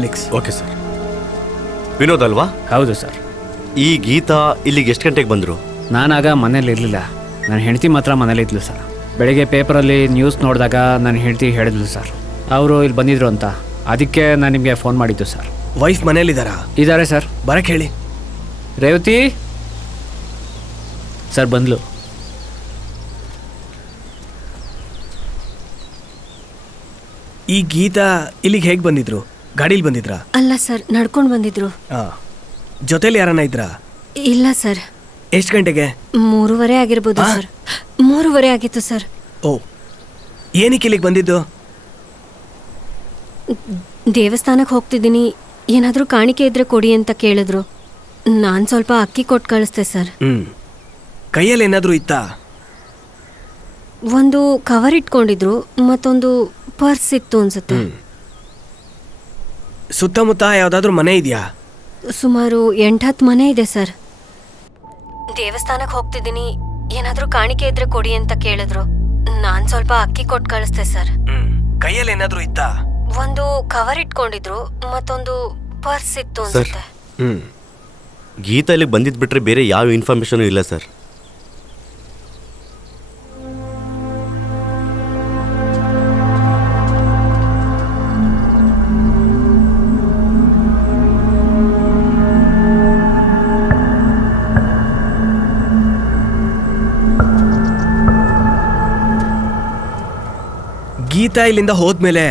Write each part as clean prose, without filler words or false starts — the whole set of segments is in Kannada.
ಫಿಲಿಕ್ಸ್. Okay sir. ವಿನೋದ್ ಅಲ್ವಾ? ಹೌದು ಸರ್. ಈ ಗೀತಾ ಇಲ್ಲಿಗೆ ಎಷ್ಟು ಗಂಟೆಗೆ ಬಂದರು? ನಾನಾಗ ಮನೇಲಿ ಇರಲಿಲ್ಲ. ನನ್ನ ಹೆಂಡತಿ ಮಾತ್ರ ಮನೇಲಿದ್ಲು ಸರ್. ಬೆಳಿಗ್ಗೆ ಪೇಪರಲ್ಲಿ ನ್ಯೂಸ್ ನೋಡಿದಾಗ ನನ್ನ ಹೆಂಡತಿ ಹೇಳಿದ್ಲು ಸರ್, ಅವರು ಇಲ್ಲಿ ಬಂದಿದ್ರು ಅಂತ. ಅದಕ್ಕೆ ನಾನು ನಿಮಗೆ ಫೋನ್ ಮಾಡಿದ್ದು ಸರ್. ವೈಫ್ ಮನೇಲಿದ್ದಾರಾ? ಇದ್ದಾರೆ ಸರ್. ಬರಕ್ಕೆ ಹೇಳಿ. ರೇವತಿ ಸರ್ ಬಂದ್ಲು. ಈ ಗೀತಾ ಇಲ್ಲಿಗೆ ಹೇಗೆ ಬಂದಿದ್ರು? ಗಾಡೀಲಿ ಬಂದಿದ್ರಾ? ಅಲ್ಲ ಸರ್, ನಡ್ಕೊಂಡು ಬಂದಿದ್ರು. ಜೊತೆಲಿ ಯಾರನ್ನ ಇದ್ರಾ? ಇಲ್ಲ ಸರ್. ಎಷ್ಟು ಗಂಟೆಗೆ? 3:30 ಆಗಿರ್ಬೋದು ಸರ್. 3:30 ಆಗಿತ್ತು ಸರ್. ಓ, ಏನಕ್ಕೆ ಇಲ್ಲಿಗೆ ಬಂದಿದ್ದು? ದೇವಸ್ಥಾನಕ್ಕೆ ಹೋಗ್ತಿದ್ದೀನಿ, ಏನಾದರೂ ಕಾಣಿಕೆ ಇದ್ರೆ ಕೊಡಿ ಅಂತ ಕೇಳಿದ್ರು. ನಾನು ಸ್ವಲ್ಪ ಅಕ್ಕಿ ಕೊಟ್ಟು ಕಳಿಸ್ದೆ ಸರ್. ಕೈಯಲ್ಲಿ ಏನಾದರೂ ಇತ್ತಾ? ಒಂದು ಕವರ್ ಇಟ್ಕೊಂಡಿದ್ರು, ಮತ್ತೊಂದು ಪರ್ಸ್ ಇತ್ತು ಅನ್ಸುತ್ತೆ. ಸುತ್ತಮುತ್ತ ಯಾವುದಾದ್ರೂ ಮನೆ ಇದೆಯಾ? ಸುಮಾರು 8-10 ಮನೆ ಇದೆ ಸರ್. ದೇವಸ್ಥಾನಕ್ಕೆ ಹೋಗ್ತಿದ್ದೀನಿ, ಏನಾದರೂ ಕಾಣಿಕೆ ಇದ್ರೆ ಕೊಡಿ ಅಂತ ಕೇಳಿದ್ರು. ನಾನು ಸ್ವಲ್ಪ ಅಕ್ಕಿ ಕೊಟ್ಟು ಕಳಿಸ್ದೆ ಸರ್. ಕೈಯಲ್ಲಿ ಏನಾದರೂ ಇತ್ತಾ? ಒಂದು ಕವರ್ ಇಟ್ಕೊಂಡಿದ್ರು, ಮತ್ತೊಂದು ಪರ್ಸ್ ಇತ್ತು ಅನ್ಸುತ್ತೆ. ಗೀತಾ ಇಲ್ಲಿಗೆ ಬಂದಿದ್ದು ಬಿಟ್ರೆ ಬೇರೆ ಯಾವ ಇನ್ಫಾರ್ಮೇಶನು ಇಲ್ಲ ಸರ್. ಗೀತಾ ಇಲ್ಲಿಂದ ಹೋದ್ಮೇಲೆ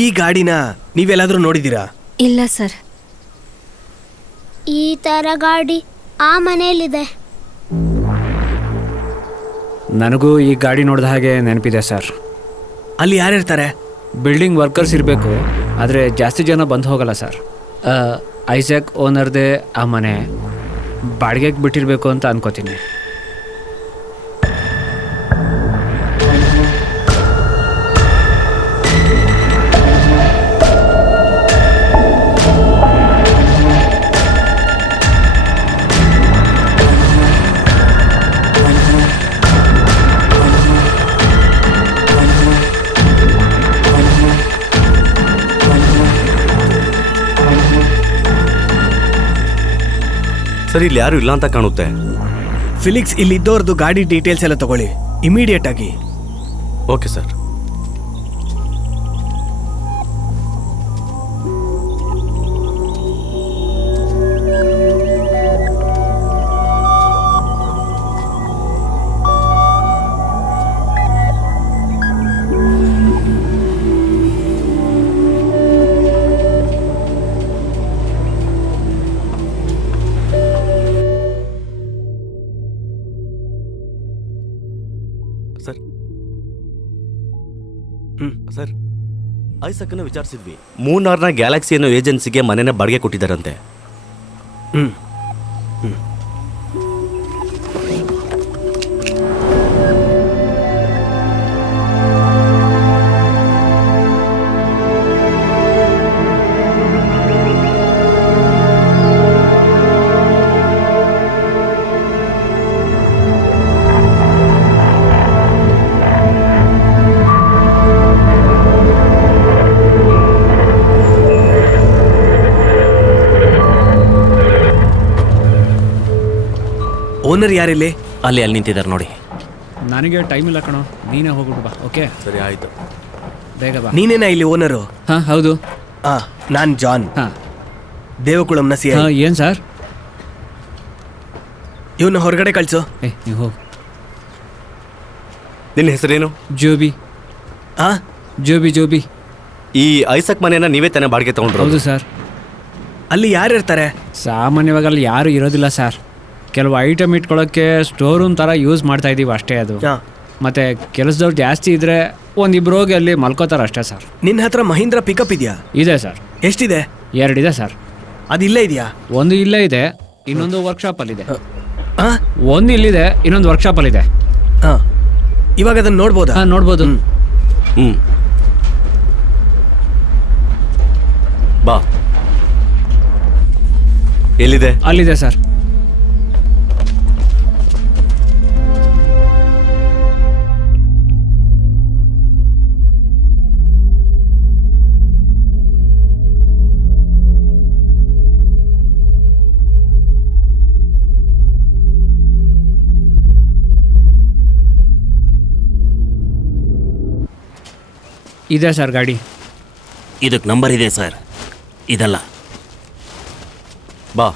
ಈ ಗಾಡಿನ ನೀವೆಲ್ಲಾದ್ರೂ ನೋಡಿದ್ದೀರಾ? ಇಲ್ಲ ಸರ್. ಈ ತರ ಗಾಡಿ ಆ ಮನೆಯಲ್ಲಿದೆ. ನನಗೂ ಈ ಗಾಡಿ ನೋಡಿದ ಹಾಗೆ ನೆನಪಿದೆ ಸರ್. ಅಲ್ಲಿ ಯಾರಿರ್ತಾರೆ? ಬಿಲ್ಡಿಂಗ್ ವರ್ಕರ್ಸ್ ಇರಬೇಕು, ಆದರೆ ಜಾಸ್ತಿ ಜನ ಬಂದು ಹೋಗಲ್ಲ ಸರ್. ಐಸಾಕ್ ಓನರ್ದೇ ಆ ಮನೆ ಬಾಡಿಗೆಗೆ ಬಿಟ್ಟಿರಬೇಕು ಅಂತ ಅನ್ಕೋತೀನಿ. ಸರ್, ಇಲ್ಲಿ ಯಾರು ಇಲ್ಲ ಅಂತ ಕಾಣುತ್ತೆ. ಫಿಲಿಕ್ಸ್, ಇಲ್ಲಿ ಇದ್ದವ್ರದ್ದು ಗಾಡಿ ಡೀಟೇಲ್ಸ್ ಎಲ್ಲ ತಗೊಳ್ಳಿ ಇಮಿಡಿಯೇಟ್ ಆಗಿ. Okay sir. ಸರ್ ಸರ್, ಐಸಕ್ನ ವಿಚಾರಿಸಿದ್ವಿ. ಮೂನಾರ್ನ ಗ್ಯಾಲಕ್ಸಿ ಅನ್ನೋ ಏಜೆನ್ಸಿಗೆ ಮನೆನ ಬಾಡಿಗೆ ಕೊಟ್ಟಿದ್ದಾರಂತೆ. ಓನರ್ ಯಾರಿಲ್ಲಿ? ಅಲ್ಲಿ ನಿಂತಿದ್ದಾರೆ ನೋಡಿ. ನನಗೆ ಟೈಮ್ ಇಲ್ಲ ಕಣೋ, ನೀನೇ ಹೋಗ್ಬಿಟ್ಟು ಬಾ. ಓಕೆ ಸರಿ, ಆಯಿತು. ಬೇಗ ಬಾ. ನೀನೇನಾ ಇಲ್ಲಿ ಓನರು? ಹಾಂ ಹೌದು. ನಾನು ಜಾನ್, ಹಾಂ ದೇವಕುಳಂನ ಸಿ. ಏನು ಸರ್? ಇವನ್ನ ಹೊರಗಡೆ ಕಳಿಸು. ನೀವು ಹೋಗು. ನಿನ್ನ ಹೆಸರೇನು? ಜೋಬಿ. ಜೋಬಿ. ಈ ಐಸಕ್ ಮನೆನ ನೀವೇ ತಾನೇ ಬಾಡಿಗೆ ತಗೊಂಡ್ರು? ಹೌದು ಸರ್. ಅಲ್ಲಿ ಯಾರು ಇರ್ತಾರೆ? ಸಾಮಾನ್ಯವಾಗಿ ಅಲ್ಲಿ ಯಾರು ಇರೋದಿಲ್ಲ ಸರ್. ಕೆಲವು ಐಟಮ್ ಇಟ್ಕೊಳ್ಳೋಕ್ಕೆ ಸ್ಟೋರ್ ರೂಮ್ ಥರ ಯೂಸ್ ಮಾಡ್ತಾ ಇದ್ದೀವಿ ಅಷ್ಟೇ. ಅದು ಮತ್ತು ಕೆಲಸದವ್ರು ಜಾಸ್ತಿ ಇದ್ದರೆ ಒಂದಿಬ್ರು ಹೋಗಿ ಅಲ್ಲಿ ಮಲ್ಕೋತಾರೆ ಅಷ್ಟೇ ಸರ್. ನಿನ್ನ ಹತ್ರ ಮಹೀಂದ್ರ ಪಿಕಪ್ ಇದೆಯಾ? ಇದೆ ಸರ್. ಎಷ್ಟಿದೆ? 2 ಇದೆ ಸರ್. ಅದು ಇಲ್ಲೇ ಇದೆಯಾ? ಒಂದು ಇಲ್ಲೇ ಇದೆ, ಇನ್ನೊಂದು ವರ್ಕ್ಶಾಪಲ್ಲಿದೆ. ಒಂದು ಇಲ್ಲಿದೆ, ಇನ್ನೊಂದು ವರ್ಕ್ಶಾಪಲ್ಲಿದೆ. ಇವಾಗ ಅದನ್ನು ನೋಡ್ಬೋದಾ? ನೋಡ್ಬೋದು. ಬಾ. ಎಲ್ಲಿದೆ? ಅಲ್ಲಿದೆ ಸರ್. ಇದೆ ಸರ್ ಗಾಡಿ. ಇದಕ್ಕೆ ನಂಬರ್ ಇದೆ ಸರ್, ಇದಲ್ಲ. ಬಾ.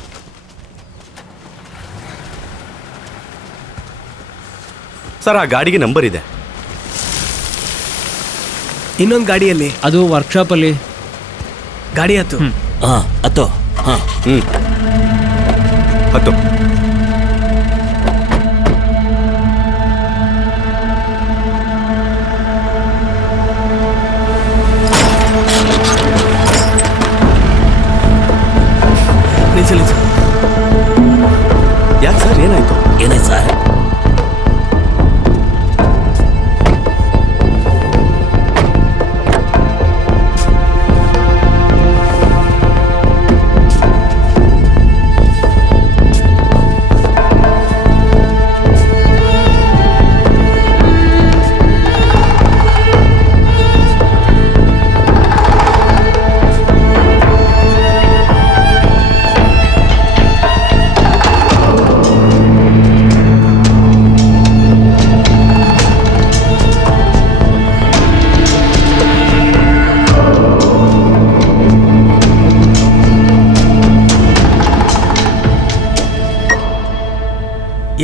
ಸರ್, ಆ ಗಾಡಿಗೆ ನಂಬರ್ ಇದೆ. ಇನ್ನೊಂದು ಗಾಡಿಯಲ್ಲಿ ಅದು ವರ್ಕ್ಶಾಪಲ್ಲಿ. ಗಾಡಿ ಹತ್ತು. ಹಾಂ ಹತ್ತೋ. ಹಾಂ ಹತ್ತು. ನಿಲ್ಸು. ಯಾಕೆ ಸರ್, ಏನಾಯ್ತು? ಏನಾಯ್ತು ಸರ್?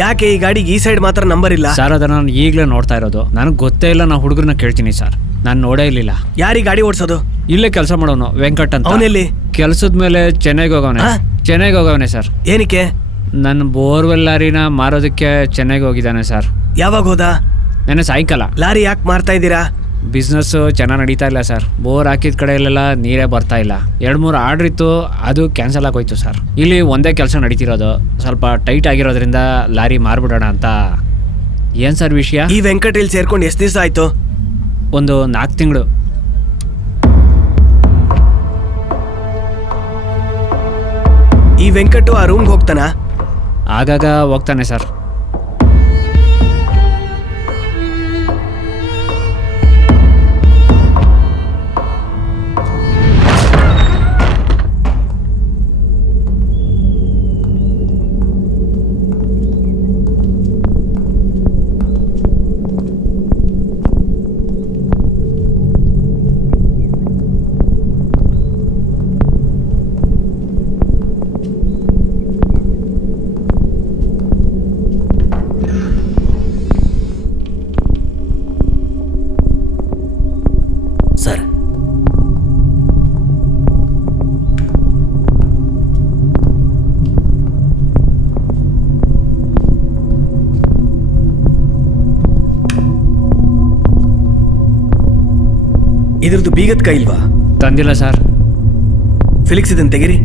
ಯಾಕೆ ಈ ಗಾಡಿಗೆ ಈ ಸೈಡ್ ಮಾತ್ರ ನಂಬರ್ ಇಲ್ಲ? ಸರ್ ಅದನ್ನ ನಾನು ಈಗಲೇ ನೋಡ್ತಾ ಇರೋದು. ನನಗೆ ಗೊತ್ತೇ ಇಲ್ಲ. ನಾ ಹುಡುಗರನ್ನ ಕೇಳ್ತೀನಿ ಸರ್, ನಾನು ನೋಡೇ ಇರಲಿಲ್ಲ. ಯಾರಿಗೆ ಗಾಡಿ ಓಡಿಸೋದು? ಇಲ್ಲೇ ಕೆಲಸ ಮಾಡೋನು ವೆಂಕಟ್ ಅಂತ. ಅವನೆಲ್ಲಿ? ಕೆಲಸದ ಮೇಲೆ ಚೆನ್ನೈಗೆ ಹೋಗವನೆ. ಚೆನ್ನೈಗೆ ಹೋಗವನೆ ಸರ್. ಏನಕ್ಕೆ? ನನ್ನ ಬೋರ್ವೆಲ್ ಲಾರಿನ ಮಾರೋದಕ್ಕೆ ಚೆನ್ನೈಗೆ ಹೋಗಿದ್ದಾನೆ ಸರ್. ಯಾವಾಗ ಹೋದ? ನೆನ್ನೆ ಸಾಯಂಕಾಲ. ಲಾರಿ ಯಾಕೆ ಮಾರ್ತಾ ಇದ್ದೀರಾ? ಬಿಸ್ನೆಸ್ಸು ಚೆನ್ನಾಗಿ ನಡೀತಾ ಇಲ್ಲ ಸರ್. ಬೋರ್ ಹಾಕಿದ ಕಡೆಯಲ್ಲೆಲ್ಲ ನೀರೇ ಬರ್ತಾ ಇಲ್ಲ. 2-3 ಆರ್ಡ್ರ್ ಇತ್ತು, ಅದು ಕ್ಯಾನ್ಸಲ್ ಆಗೋಯ್ತು ಸರ್. ಇಲ್ಲಿ ಒಂದೇ ಕೆಲಸ ನಡೀತಿರೋದು, ಸ್ವಲ್ಪ ಟೈಟ್ ಆಗಿರೋದ್ರಿಂದ ಲಾರಿ ಮಾರ್ಬಿಡೋಣ ಅಂತ. ಏನು ಸರ್ ವಿಷಯ? ಈ ವೆಂಕಟ್ ಇಲ್ಲಿ ಸೇರ್ಕೊಂಡು ಎಷ್ಟು ದಿವಸ ಆಯ್ತು? ಒಂದು 4 ತಿಂಗಳು. ಈ ವೆಂಕಟು ಆ ರೂಮ್ಗೆ ಹೋಗ್ತಾನಾ? ಆಗಾಗ ಹೋಗ್ತಾನೆ ಸರ್. ಸರ್, ಇದ್ರದ್ದು ಬೀಗದ ಕೈ ಇಲ್ವಾ? ತಂದಿಲ್ಲ ಸರ್. ಫಿಲಿಕ್ಸ್ ಇದನ್ನು ತೆಗಿರಿ.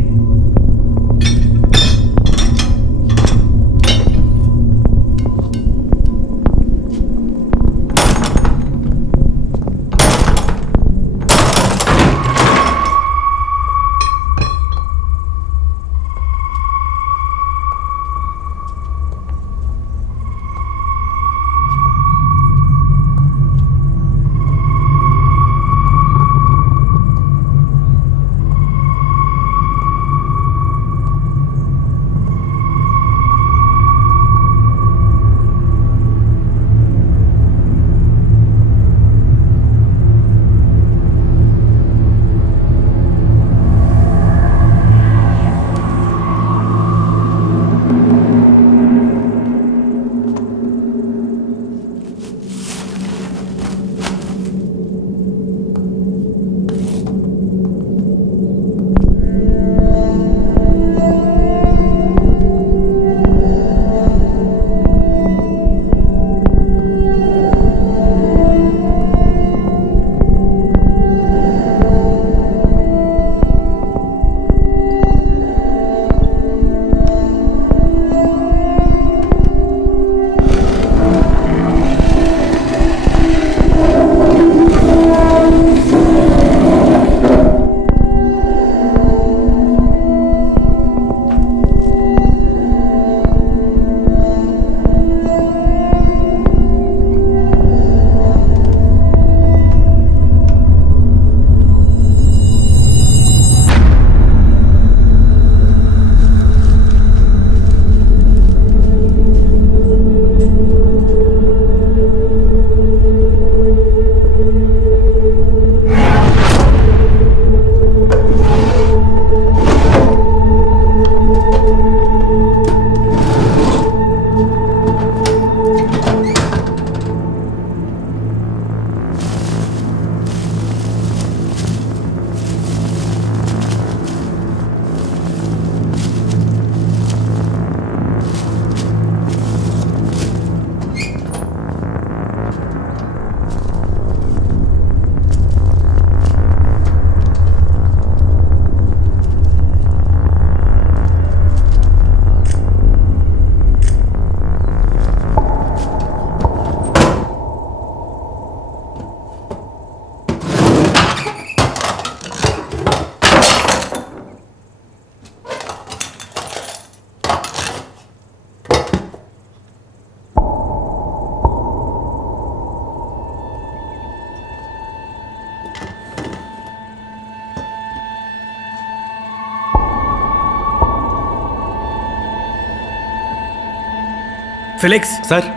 Felix, sir.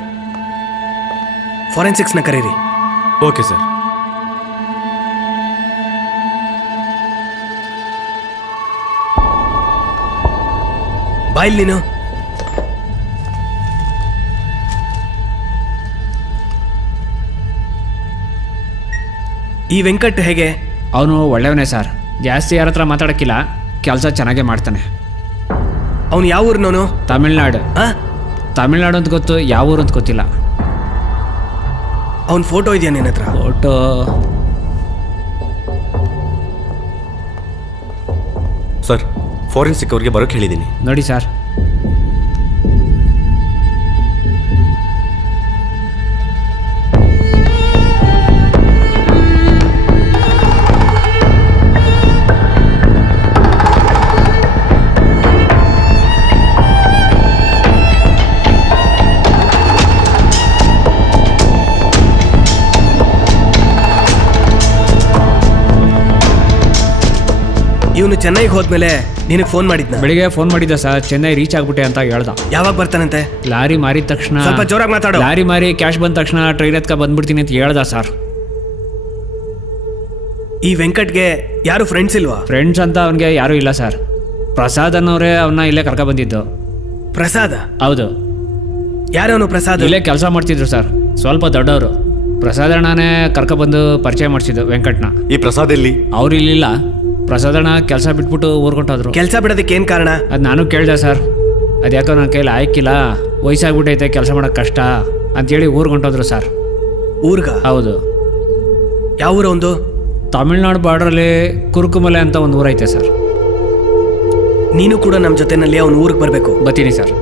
ಫಾರೆನ್ಸಿಕ್ಸ್ನ ಕರೀರಿ. Okay sir. ಬಾಯಿಲ್ ನೀನು. ಈ ವೆಂಕಟ್ ಹೇಗೆ? ಅವನು ಒಳ್ಳೆಯವನೇ ಸರ್, ಜಾಸ್ತಿ ಯಾರ ಹತ್ರ ಮಾತಾಡೋಕ್ಕಿಲ್ಲ, ಕೆಲಸ ಚೆನ್ನಾಗೇ ಮಾಡ್ತಾನೆ. ಅವನು ಯಾವ ಊರಿನವನು? ತಮಿಳ್ನಾಡು. ಆ? ತಮಿಳ್ನಾಡು ಅಂತ ಗೊತ್ತು, ಯಾವ ಊರು ಅಂತ ಗೊತ್ತಿಲ್ಲ. ಅವನ ಫೋಟೋ ಇದೆಯಾ ನಿನ್ನ ಹತ್ರ? ಫೋಟೋ ಸರ್, ಫಾರೆನ್ಸಿಕ್ ಅವ್ರಿಗೆ ಬರೋಕ್ಕೆ ಹೇಳಿದ್ದೀನಿ. ನೋಡಿ ಸರ್. ಇವನು ಚೆನ್ನೈಗೆ ಹೋದ್ಮೇಲೆ ನಿನಗೆ ಫೋನ್ ಮಾಡಿದ್ನ? ಬೆಳಿಗ್ಗೆ ಫೋನ್ ಮಾಡಿದ್ದ ಸರ್, ಚೆನ್ನೈ ರೀಚ್ ಆಗ್ಬಿಟ್ಟೆ ಅಂತ ಹೇಳ್ದ. ಯಾವಾಗ ಬರ್ತಾನಂತೆ? ಲಾರಿ ಮಾರಿದ ತಕ್ಷಣ. ಸ್ವಲ್ಪ ಜೋರಾಗಿ ಮಾತಾಡು. ಲಾರಿ ಮಾರಿ ಕ್ಯಾಶ್ ಬಂದ ತಕ್ಷಣ ಟ್ರೈನ್ ಎತ್ಕ ಬಂದ್ಬಿಡ್ತೀನಿ ಅಂತ ಹೇಳ್ದ ಸರ್. ಈ ವೆಂಕಟ್ಗೆ ಯಾರು ಫ್ರೆಂಡ್ಸ್ ಇಲ್ವಾ? ಫ್ರೆಂಡ್ಸ್ ಅಂತ ಅವನಿಗೆ ಯಾರೂ ಇಲ್ಲ ಸರ್. ಪ್ರಸಾದ್ ಅನ್ನೋರೇ ಅವನ್ನ ಇಲ್ಲೇ ಕರ್ಕ ಬಂದಿದ್ದು. ಪ್ರಸಾದ? ಹೌದು. ಯಾರವನು ಪ್ರಸಾದ್? ಇಲ್ಲೇ ಕೆಲಸ ಮಾಡ್ತಿದ್ರು ಸರ್, ಸ್ವಲ್ಪ ದೊಡ್ಡವರು. ಪ್ರಸಾದ್ ಅಣ್ಣನೇ ಕರ್ಕೊಬಂದು ಪರಿಚಯ ಮಾಡಿಸಿದ್ದು ವೆಂಕಟ್ನ. ಈ ಪ್ರಸಾದ್ ಎಲ್ಲಿ? ಅವ್ರು ಇಲ್ಲಿಲ್ಲ. ಪ್ರಸಾದ್ ಅಣ್ಣ ಕೆಲಸ ಬಿಟ್ಬಿಟ್ಟು ಊರ್ಕೊಂಡೋದ್ರು. ಕೆಲಸ ಬಿಡೋದಕ್ಕೆ ಏನು ಕಾರಣ? ಅದು ನಾನು ಕೇಳಿದೆ ಸರ್. ಅದು ಯಾಕೋ ನನ್ನ ಕೈಲಿ ಆಯ್ಕಿಲ್ಲ, ವಯಸ್ಸಾಗ್ಬಿಟ್ಟೈತೆ, ಕೆಲಸ ಮಾಡೋಕ್ಕೆ ಕಷ್ಟ ಅಂತೇಳಿ ಊರ್ಗೊಂಟೋದ್ರು ಸರ್. ಊರ್ಗ? ಹೌದು. ಯಾವ ಊರು ಒಂದು? ತಮಿಳ್ನಾಡು ಬಾರ್ಡ್ರಲ್ಲಿ ಕುರುಕುಮಲೆ ಅಂತ ಒಂದು ಊರೈತೆ ಸರ್. ನೀನು ಕೂಡ ನಮ್ಮ ಜೊತೆನಲ್ಲಿ ಅವನ ಊರಿಗೆ ಬರಬೇಕು. ಬರ್ತೀನಿ ಸರ್.